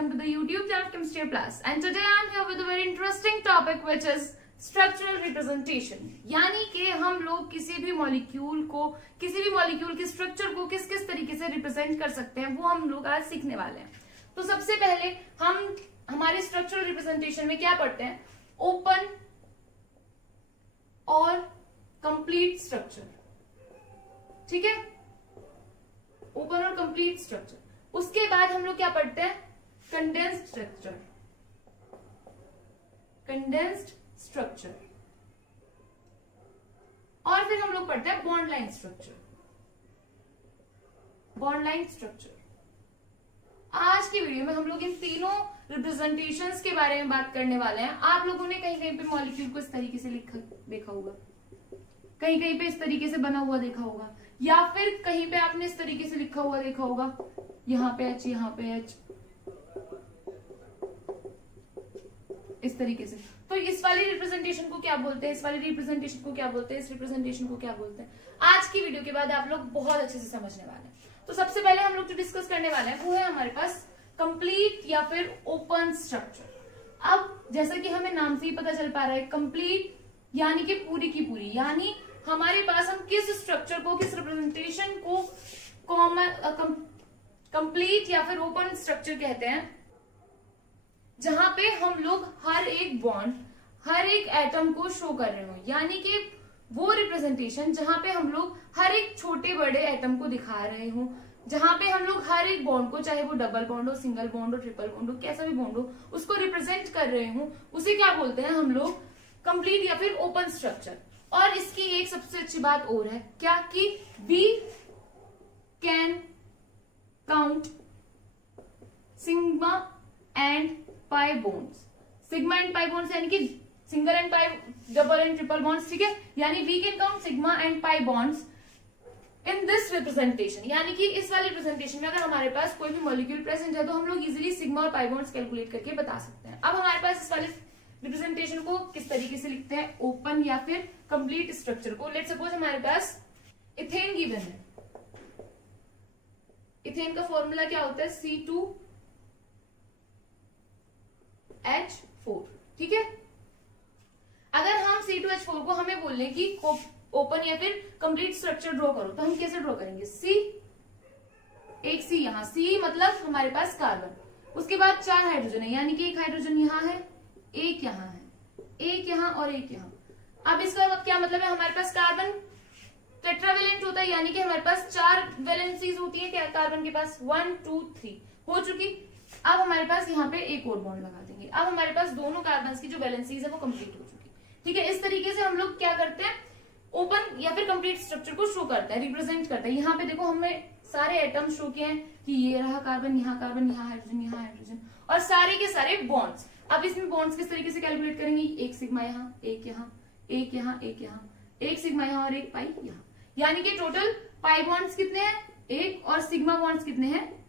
welcome to the YouTube channel Chemistry Plus. And today I am here with a very interesting topic which is structural representation. यानी कि हम लोग किसी भी molecule के structure को किस किस तरीके से रिप्रेजेंट कर सकते हैं वो हम लोग आज सीखने वाले हैं। तो सबसे पहले हम हमारे स्ट्रक्चरल रिप्रेजेंटेशन में क्या पढ़ते हैं? ओपन और कंप्लीट स्ट्रक्चर, ठीक है, ओपन और कंप्लीट स्ट्रक्चर। उसके बाद हम लोग क्या पढ़ते हैं? कंडेंस्ड स्ट्रक्चर, और फिर हम लोग पढ़ते हैं बॉन्ड लाइन स्ट्रक्चर। आज की वीडियो में हम लोग इन तीनों रिप्रेजेंटेशंस के बारे में बात करने वाले हैं। आप लोगों ने कहीं कहीं पे मॉलिक्यूल को इस तरीके से देखा होगा, कहीं कहीं पे इस तरीके से बना हुआ देखा होगा, या फिर कहीं पे आपने इस तरीके से लिखा हुआ देखा होगा, यहाँ पे H, यहाँ पे H, इस तरीके से। तो इस वाली रिप्रेजेंटेशन को क्या बोलते हैं, इस वाली रिप्रेजेंटेशन को क्या बोलते हैं, इस रिप्रेजेंटेशन को क्या बोलते हैं, आज की वीडियो के बाद आप लोग बहुत अच्छे से समझने वाले हैं। तो सबसे पहले हम लोग जो डिस्कस करने वाले हैं वो है हमारे पास कंप्लीट या फिर ओपन स्ट्रक्चर। अब जैसा कि हमें नाम से ही पता चल पा रहा है, कंप्लीट यानी कि पूरी की पूरी, यानी हमारे पास हम किस स्ट्रक्चर को, किस रिप्रेजेंटेशन को कंप्लीट या फिर ओपन स्ट्रक्चर कहते हैं, जहां पे हम लोग हर एक बॉन्ड, हर एक एटम को शो कर रहे हो, यानी कि वो रिप्रेजेंटेशन जहां पे हम लोग हर एक छोटे बड़े एटम को दिखा रहे हो, जहां पे हम लोग हर एक बॉन्ड को, चाहे वो डबल बॉन्ड हो, सिंगल बॉन्ड हो, ट्रिपल बॉन्ड हो, कैसा भी बॉन्ड हो, उसको रिप्रेजेंट कर रहे हो, उसे क्या बोलते हैं हम लोग? कंप्लीट या फिर ओपन स्ट्रक्चर। और इसकी एक सबसे अच्छी बात और है क्या, कि we can count sigma and pi bonds. Sigma and pi bonds यानी कि single and pi, double and triple bonds, ठीक है। यानी we can count sigma and pi bonds in this representation, यानी कि इस वाले रिप्रेजेंटेशन में अगर हमारे पास कोई भी मॉलिक्यूल प्रेजेंट है तो हम लोग इजीली सिग्मा और पाई बॉन्ड्स कैलकुलेट करके बता सकते हैं। अब हमारे पास इस वाले रिप्रेजेंटेशन को किस तरीके से लिखते हैं, ओपन या फिर कंप्लीट स्ट्रक्चर को। लेट्स सपोज हमारे पास इथेन गिवन है। इथेन का फॉर्मूला क्या होता है? C2H4, ठीक है। अगर हम C2H4 को हमें बोल लें कि ओपन या फिर कंप्लीट स्ट्रक्चर ड्रॉ करो, तो हम कैसे ड्रॉ करेंगे? एक C यहां, C मतलब हमारे पास कार्बन, उसके बाद 4 हाइड्रोजन है, यानी कि एक हाइड्रोजन यहां है, एक यहां है, एक यहां और एक यहां। अब इसका क्या मतलब है? हमारे पास कार्बन टेट्रावेलेंट होता है, यानी कि हमारे पास 4 वैलेंसीज होती है क्या कार्बन के पास, 1 2 3 हो चुकी। अब हमारे पास यहाँ पे एक और बॉन्ड लगा देंगे। अब हमारे पास दोनों कार्बन की जो वैलेंसीज है वो कंप्लीट हो चुकी, ठीक है। इस तरीके से हम लोग क्या करते हैं, ओपन या फिर कंप्लीट स्ट्रक्चर को शो करता है, रिप्रेजेंट करता है। यहाँ पे देखो हमें सारे एटम शो किए हैं कि ये रहा कार्बन, यहाँ हाइड्रोजन, यहाँ हाइड्रोजन, और सारे के सारे बॉन्ड्स। अब इसमें बॉन्ड्स किस तरीके से कैलकुलेट करेंगे? एक सिग्मा यहाँ, एक यहाँ, एक यहाँ, एक यहाँ, एक सिग्मा यहाँ और एक पाई यहाँ, यानी कि टोटल पाई बॉन्ड्स कितने हैं? 1, और सिग्मा बॉन्ड्स कितने हैं?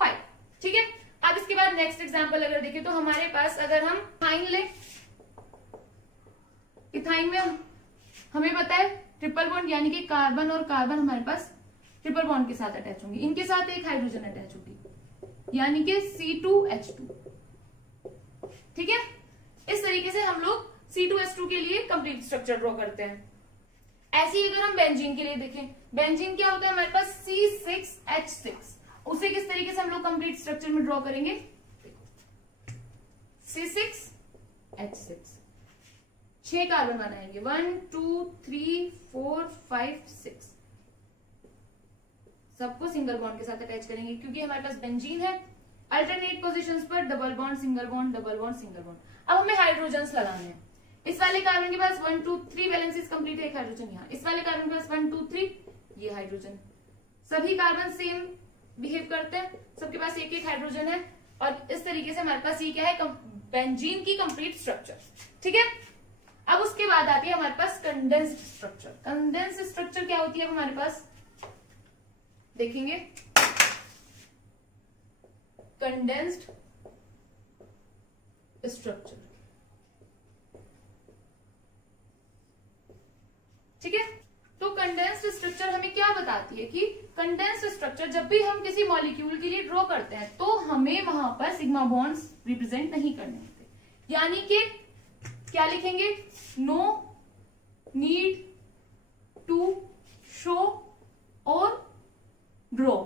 5, ठीक है। अब इसके बाद नेक्स्ट एग्जांपल अगर देखें तो हमारे पास अगर हम इथाइन ले, इथाइन में हमें पता है ट्रिपल बॉन्ड, यानी कि कार्बन और कार्बन हमारे पास ट्रिपल बॉन्ड के साथ अटैच होंगे, इनके साथ एक हाइड्रोजन अटैच होगी, यानी कि C2H2, ठीक है। इस तरीके से हम लोग C2H2 के लिए कंप्लीट स्ट्रक्चर ड्रॉ करते हैं। ऐसे ही अगर हम बेंजीन के लिए देखें, बेंजीन क्या होता है हमारे पास? C6H6, उसे किस तरीके से हम लोग कंप्लीट स्ट्रक्चर में ड्रॉ करेंगे? C6H6, 6 कार्बन बनाएंगे, 1 2 3 4 5 6, सबको सिंगल बॉन्ड के साथ अटैच करेंगे, क्योंकि हमारे पास बेंजीन है। अल्टरनेट पोजीशंस पर double bond, single bond, double bond, single bond. अब हमें हाइड्रोजन्स लगाने हैं। इस वाले कार्बन के पास 1 2 3 वैलेंसीज कंप्लीट है, एक हाइड्रोजन यहाँ। इस वाले कार्बन के पास 1 2 3, ये हाइड्रोजन। सभी कार्बन सेम बिहेव करते हैं, सबके पास एक एक हाइड्रोजन है, और इस तरीके से हमारे पास ये क्या है? बेंजीन की कंप्लीट स्ट्रक्चर, ठीक है। अब उसके बाद आती है हमारे पास कंडेंस्ड स्ट्रक्चर। कंडेंस्ड स्ट्रक्चर क्या होती है अब हमारे पास? देखेंगे कंडेंस्ड स्ट्रक्चर, ठीक है। तो कंडेंस्ड स्ट्रक्चर हमें क्या बताती आती है कि कंडेंस्ड स्ट्रक्चर जब भी हम किसी मॉलिक्यूल के लिए ड्रॉ करते हैं तो हमें वहां पर सिग्मा बॉन्ड्स रिप्रेजेंट नहीं करने होते, यानी कि क्या लिखेंगे, नो नीड टू शो और draw,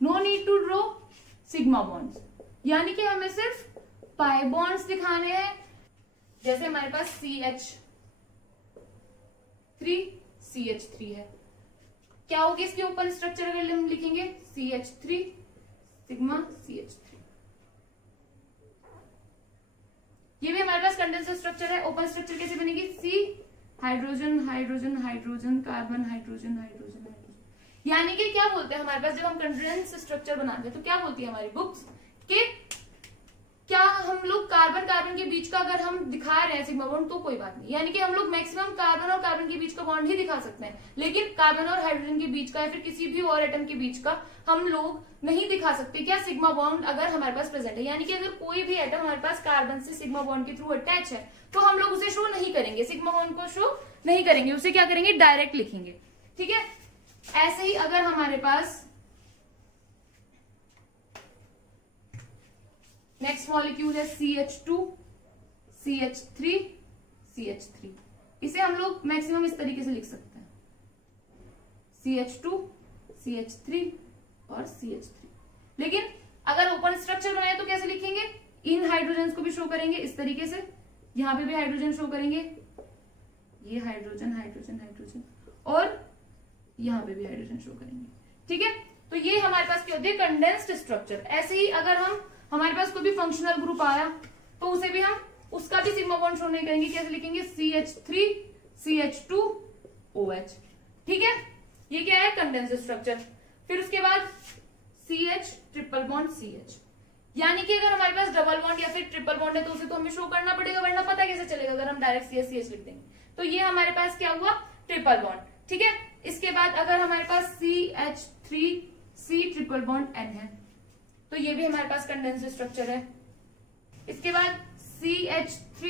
no need to draw sigma bonds, यानी कि हमें सिर्फ पाई बॉन्ड्स दिखाने हैं। जैसे हमारे पास CH3 है, क्या होगी इसकी ओपन स्ट्रक्चर अगर हम लिखेंगे CH3 सिग्मा CH3, ये भी हमारे पास कंडेंसर स्ट्रक्चर है। ओपन स्ट्रक्चर कैसे बनेगी, C hydrogen hydrogen hydrogen carbon hydrogen hydrogen hydrogen, यानी कि क्या बोलते हैं हमारे पास जब हम कंडेंस स्ट्रक्चर बनाते हैं तो क्या बोलती है हमारी बुक्स कि क्या हम लोग कार्बन कार्बन के बीच का अगर हम दिखा रहे हैं सिग्मा बॉन्ड तो कोई बात नहीं, यानी कि हम लोग मैक्सिमम कार्बन और कार्बन के बीच का बॉन्ड ही दिखा सकते हैं, लेकिन कार्बन और हाइड्रोजन के बीच का या फिर किसी भी और एटम के बीच का हम लोग नहीं दिखा सकते क्या सिग्मा बॉन्ड अगर हमारे पास प्रेजेंट है। यानी कि अगर कोई भी एटम हमारे पास कार्बन से सिग्मा बॉन्ड के थ्रू अटैच है तो हम लोग उसे शो नहीं करेंगे, सिग्मा बॉन्ड को शो नहीं करेंगे, उसे क्या करेंगे, डायरेक्ट लिखेंगे। ठीक है, ऐसे ही अगर हमारे पास नेक्स्ट मॉलिक्यूल है CH2 CH3 CH3, इसे हम लोग मैक्सिमम इस तरीके से लिख सकते हैं CH2 CH3 और CH3, लेकिन अगर ओपन स्ट्रक्चर बनाए तो कैसे लिखेंगे, इन हाइड्रोजन को भी शो करेंगे इस तरीके से, यहां पे भी हाइड्रोजन शो करेंगे, ये हाइड्रोजन हाइड्रोजन हाइड्रोजन और यहां पे भी हाइड्रोजन शो करेंगे। ठीक है, तो ये हमारे पास क्या होती है, कंडेंस्ड स्ट्रक्चर। ऐसे ही अगर हम हमारे पास कोई भी फंक्शनल ग्रुप आया तो उसे भी हम उसका भी सिग्मा बॉन्ड शो नहीं करेंगे, कैसे लिखेंगे, CH3 CH2 OH। ठीक है, ये क्या है, कंडेंस्ड स्ट्रक्चर। फिर उसके बाद CH ट्रिपल बॉन्ड CH, यानी कि अगर हमारे पास डबल बॉन्ड या फिर ट्रिपल बॉन्ड है तो उसे तो हमें शो करना पड़ेगा, वरना पता कैसे चलेगा अगर हम डायरेक्ट CH लिख देंगे। तो ये हमारे पास क्या हुआ, ट्रिपल बॉन्ड। ठीक है, इसके बाद अगर हमारे पास CH3 C triple bond N है तो ये भी हमारे पास कंडेंस्ड स्ट्रक्चर है। इसके बाद CH3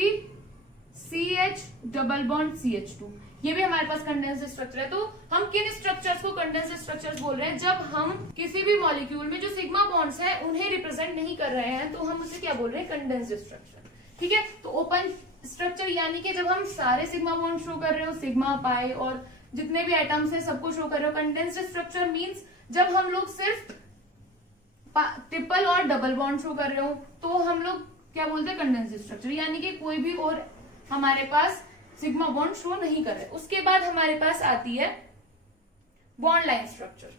CH double bond CH2, ये भी हमारे पास कंडेंस्ड स्ट्रक्चर है। तो हम किन स्ट्रक्चर्स को कंडेंस्ड स्ट्रक्चर्स बोल रहे हैं, जब हम किसी भी मॉलिक्यूल में जो सिग्मा बॉन्ड्स हैं उन्हें रिप्रेजेंट नहीं कर रहे हैं तो हम उसे क्या बोल रहे हैं, कंडेंस्ड स्ट्रक्चर। ठीक है, तो ओपन स्ट्रक्चर यानी कि जब हम सारे सिग्मा बॉन्ड शो कर रहे हो, सिग्मा पाई और जितने भी एटम्स है सबको शो कर रहे हो। कंडेंस्ड स्ट्रक्चर मीन्स जब हम लोग सिर्फ ट्रिपल और डबल बॉन्ड शो कर रहे हो तो हम लोग क्या बोलते हैं, कंडेंस्ड स्ट्रक्चर, यानी कि कोई भी और हमारे पास सिग्मा बॉन्ड शो नहीं कर रहे। उसके बाद हमारे पास आती है bond line structure.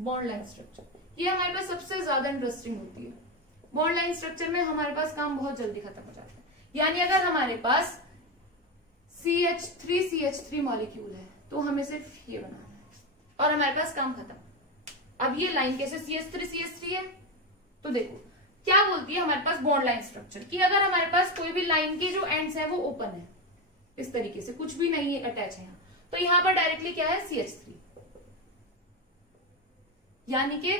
Bond line structure ये हमारे पास सबसे ज्यादा इंटरेस्टिंग होती है। बॉन्ड लाइन स्ट्रक्चर में हमारे पास काम बहुत जल्दी खत्म हो जाता है, यानी अगर हमारे पास CH3 मॉलिक्यूल है तो हमें सिर्फ ये बनाना है और हमारे पास काम खत्म। अब ये लाइन कैसे CH3 है, तो देखो क्या बोलती है हमारे पास बॉन्ड लाइन स्ट्रक्चर कि अगर हमारे पास कोई भी लाइन के जो एंड्स है वो ओपन है, इस तरीके से कुछ भी नहीं है अटैच है यहाँ, तो यहां पर डायरेक्टली क्या है, CH3, यानी कि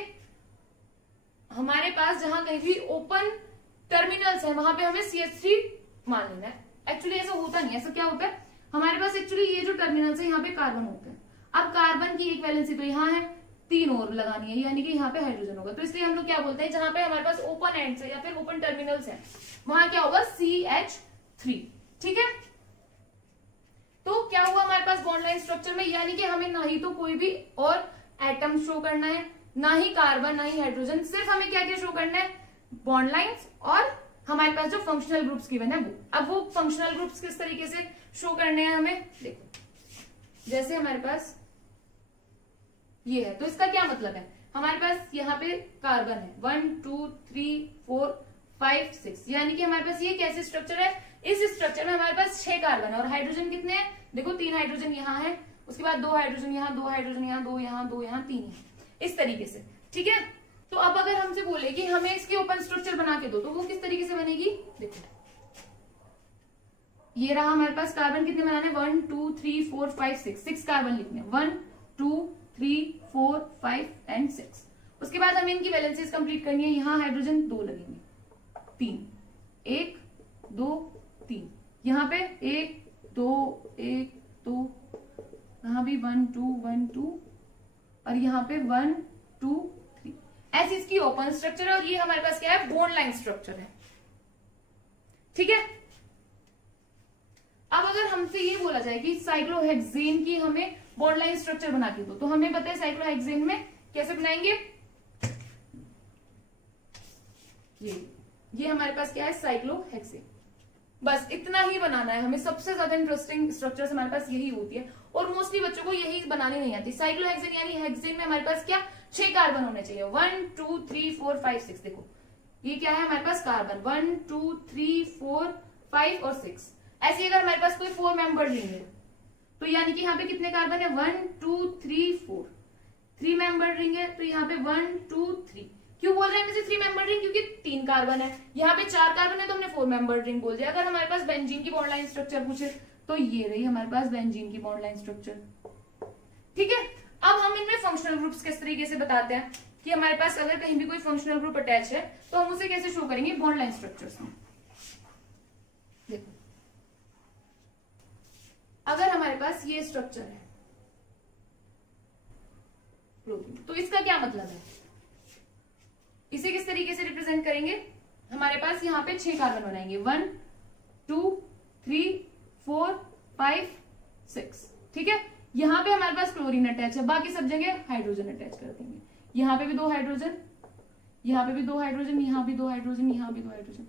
हमारे पास जहां कहीं भी ओपन टर्मिनल्स है वहां पे हमें CH3 मान लेना है। एक्चुअली ऐसा होता नहीं है, ऐसा क्या होता है हमारे पास, एक्चुअली ये जो टर्मिनल्स है यहाँ पे कार्बन होते हैं। अब कार्बन की एक वैलेंसी तो यहाँ है, 3 और लगानी है, यानी कि यहाँ पे हाइड्रोजन होगा, तो इसलिए हम लोग क्या बोलते हैं, जहां पे हमारे पास ओपन एंड्स है या फिर ओपन टर्मिनल्स है वहां क्या होगा, CH3। ठीक है, तो क्या हुआ हमारे पास बॉन्ड लाइन स्ट्रक्चर में, यानी कि हमें ना ही तो कोई भी और एटम शो करना है, ना ही कार्बन ना ही हाइड्रोजन, सिर्फ हमें क्या क्या शो करना है, बॉन्ड लाइंस और हमारे पास जो फंक्शनल ग्रुप्स गिवन है वो। अब वो फंक्शनल ग्रुप्स किस तरीके से शो करने हैं हमें, देखो जैसे हमारे पास ये है तो इसका क्या मतलब है, हमारे पास यहाँ पे कार्बन है 1 2 3 4 5 6, यानी कि हमारे पास ये कैसे स्ट्रक्चर है, इस स्ट्रक्चर में हमारे पास 6 कार्बन है और हाइड्रोजन कितने हैं, देखो 3 हाइड्रोजन यहाँ है, उसके बाद 2 हाइड्रोजन यहाँ, 2 हाइड्रोजन यहाँ, 2 यहाँ, 2 यहाँ, 3 यहाँ, इस तरीके से। ठीक है, तो अब अगर हमसे बोले कि हमें इसकी ओपन स्ट्रक्चर बना के दो तो वो किस तरीके से बनेगी, देखो ये रहा हमारे पास कार्बन कितने बनाने, 1 2 3 4 5 6 कार्बन लिखने, 1 2 3 4 5 एंड 6। उसके बाद हमें इनकी वैलेंसीज कंप्लीट करनी है, यहाँ हाइड्रोजन 2 लगेंगे, 3 1 2 3, यहाँ पे 1 2 1 2 यहाँ भी 1 2 1 2 और यहाँ पे 1 2 3, ऐसी इसकी ओपन स्ट्रक्चर है। और ये हमारे पास क्या है, बॉन्ड लाइन स्ट्रक्चर है। ठीक है, अब अगर हमसे ये बोला जाए कि साइक्लोहेक्सेन की हमें बॉन्ड लाइन स्ट्रक्चर बना के दो, तो हमें पता है साइक्लोहेक्सेन में कैसे बनाएंगे, ये हमारे पास क्या है, साइक्लोहेक्सेन। बस इतना ही बनाना है हमें। सबसे ज्यादा इंटरेस्टिंग स्ट्रक्चर्स हमारे पास यही होती है और मोस्टली बच्चों को यही बनाने नहीं आती। साइक्लोहेक्सेन यानी हेक्सेन में हमारे पास क्या 6 कार्बन होने चाहिए, 1 2 3 4 5 6। देखो ये क्या है हमारे पास कार्बन, 1 2 3 4 5 और 6। ऐसे अगर हमारे पास कोई 4 मेंबर रिंग है तो यानी कि यहाँ पे कितने कार्बन है, 1 2 3 4। 3 मेंबर रिंग है तो यहाँ पे 1 2 3। क्यों बोल रहे हैं इसे 3 मेंबर रिंग, क्योंकि 3 कार्बन है। यहाँ पे 4 कार्बन है तो हमने 4 मेंबर रिंग बोल दिया। अगर हमारे पास बेंजीन की बॉन्ड लाइन स्ट्रक्चर पूछे तो ये रही हमारे पास बेंजीन की बॉन्ड लाइन स्ट्रक्चर। ठीक है, अब हम इनमें फंक्शनल ग्रुप्स किस तरीके से बताते हैं कि हमारे पास अगर कहीं भी कोई फंक्शनल ग्रुप अटैच है तो हम उसे कैसे शो करेंगे बॉन्ड लाइन स्ट्रक्चर्स में। देखो अगर हमारे पास ये स्ट्रक्चर है प्रोटीन, तो इसका क्या मतलब है, इसे किस तरीके से रिप्रेजेंट करेंगे। हमारे पास यहाँ पे 6 कार्बन बनाएंगे, 1 2 3 4 5 6। ठीक है, यहाँ पे हमारे पास क्लोरीन अटैच है, बाकी सब जगह हाइड्रोजन अटैच कर देंगे। यहाँ पे भी 2 हाइड्रोजन, यहाँ पे भी 2 हाइड्रोजन, यहाँ भी 2 हाइड्रोजन, यहाँ भी 2 हाइड्रोजन।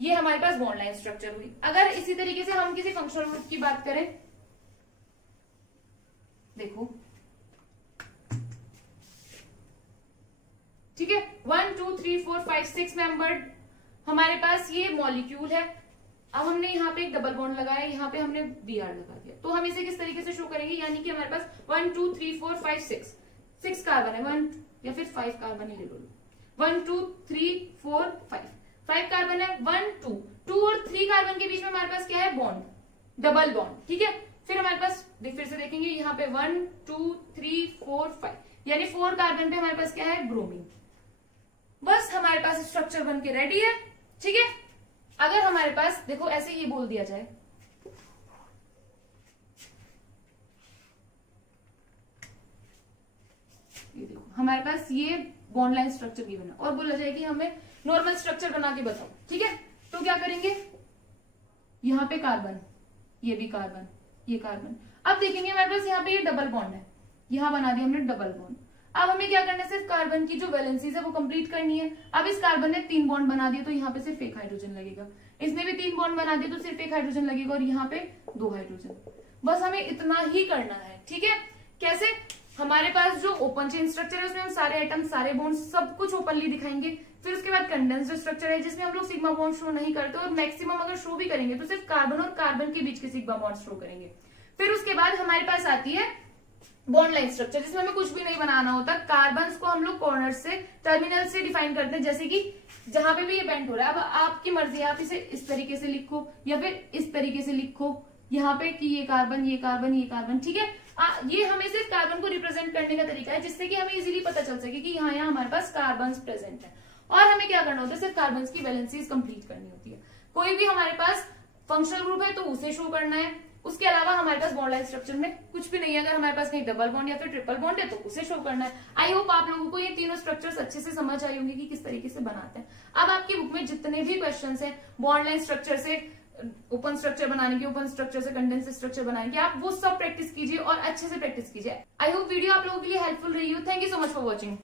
ये हमारे पास बॉन्ड लाइन स्ट्रक्चर हुई। अगर इसी तरीके से हम किसी फंक्शनल ग्रुप की बात करें, देखो ठीक है, 1 2 3 4 5 6 मेंबर्ड हमारे पास ये मॉलिक्यूल है। अब हमने यहाँ पे एक डबल बॉन्ड लगाया, यहाँ पे हमने Br लगा दिया, तो हम इसे किस तरीके से शो करेंगे, यानी कि हमारे पास 1 2 3 4 5 6 कार्बन है, 1 या फिर 5 कार्बन ही ले लो, 1 2 3 4 5 कार्बन है, 1 2 और 3 कार्बन के बीच में हमारे पास क्या है, बॉन्ड, डबल बॉन्ड। ठीक है, फिर हमारे पास फिर से देखेंगे यहाँ पे 1 2 3 4 5, यानी 4 कार्बन पे हमारे पास क्या है, ब्रोमीन। बस हमारे पास स्ट्रक्चर बन के रेडी है। ठीक है, अगर हमारे पास देखो ऐसे ही बोल दिया जाए, ये देखो हमारे पास ये बॉन्ड लाइन स्ट्रक्चर गिवन है और बोला जाए कि हमें नॉर्मल स्ट्रक्चर बना के बताओ। ठीक है, तो क्या करेंगे, यहाँ पे कार्बन, ये भी कार्बन, ये कार्बन। अब देखेंगे हमारे पास यहाँ पे ये डबल बॉन्ड है, यहाँ बना दिया हमने डबल बॉन्ड। अब हमें क्या करना है, सिर्फ कार्बन की जो वैलेंसीज है वो कंप्लीट करनी है। अब इस कार्बन ने 3 बॉन्ड बना दिए तो यहाँ पे सिर्फ 1 हाइड्रोजन लगेगा, इसने भी 3 बॉन्ड बना दिए तो सिर्फ 1 हाइड्रोजन लगेगा और यहाँ पे 2 हाइड्रोजन। बस हमें इतना ही करना है। ठीक है, कैसे, हमारे पास जो ओपन चेन स्ट्रक्चर है उसमें हम सारे आइटम, सारे बॉन्ड, सब कुछ ओपनली दिखाएंगे। फिर उसके बाद कंडेंस्ड स्ट्रक्चर है जिसमें हम लोग सिग्मा बॉन्ड शो नहीं करते और मैक्सिमम अगर शो भी करेंगे तो सिर्फ कार्बन और कार्बन के बीच के सिग्मा बॉन्ड शो करेंगे। फिर उसके बाद हमारे पास आती है बॉन्ड लाइन स्ट्रक्चर जिसमें हमें कुछ भी नहीं बनाना होता। कार्बन को हम लोग कॉर्नर से, टर्मिनल से डिफाइन करते हैं, जैसे कि जहां पे भी ये बेंड हो रहा है। अब आपकी मर्जी है, आप इसे इस तरीके से लिखो या फिर इस तरीके से लिखो यहाँ पे कि ये कार्बन, ये कार्बन, ये कार्बन। ठीक है, ये हमें सिर्फ कार्बन को रिप्रेजेंट करने का तरीका है जिससे कि हमें इजीली पता चल सके कि यहाँ हमारे पास कार्बन प्रेजेंट है। और हमें क्या करना होता है, सिर्फ कार्बन की वैलेंसीज कंप्लीट करनी होती है। कोई भी हमारे पास फंक्शनल ग्रुप है तो उसे शो करना है, उसके अलावा हमारे पास बॉन्ड लाइन स्ट्रक्चर में कुछ भी नहीं है। अगर हमारे पास कहीं डबल बॉन्ड या फिर ट्रिपल बॉन्ड है तो उसे शो करना है। आई होप आप लोगों को ये तीनों स्ट्रक्चर्स अच्छे से समझ आई होंगे कि किस तरीके से बनाते हैं। अब आपकी बुक में जितने भी क्वेश्चंस हैं बॉन्ड लाइन स्ट्रक्चर से ओपन स्ट्रक्चर बनाने के, ओपन स्ट्रक्चर से कंडेंस स्ट्रक्चर बनाने के, आप वो सब प्रैक्टिस कीजिए और अच्छे से प्रैक्टिस कीजिए। आई होप वीडियो आप लोगों के लिए हेल्पफुल रही हो। Thank you so much for watching.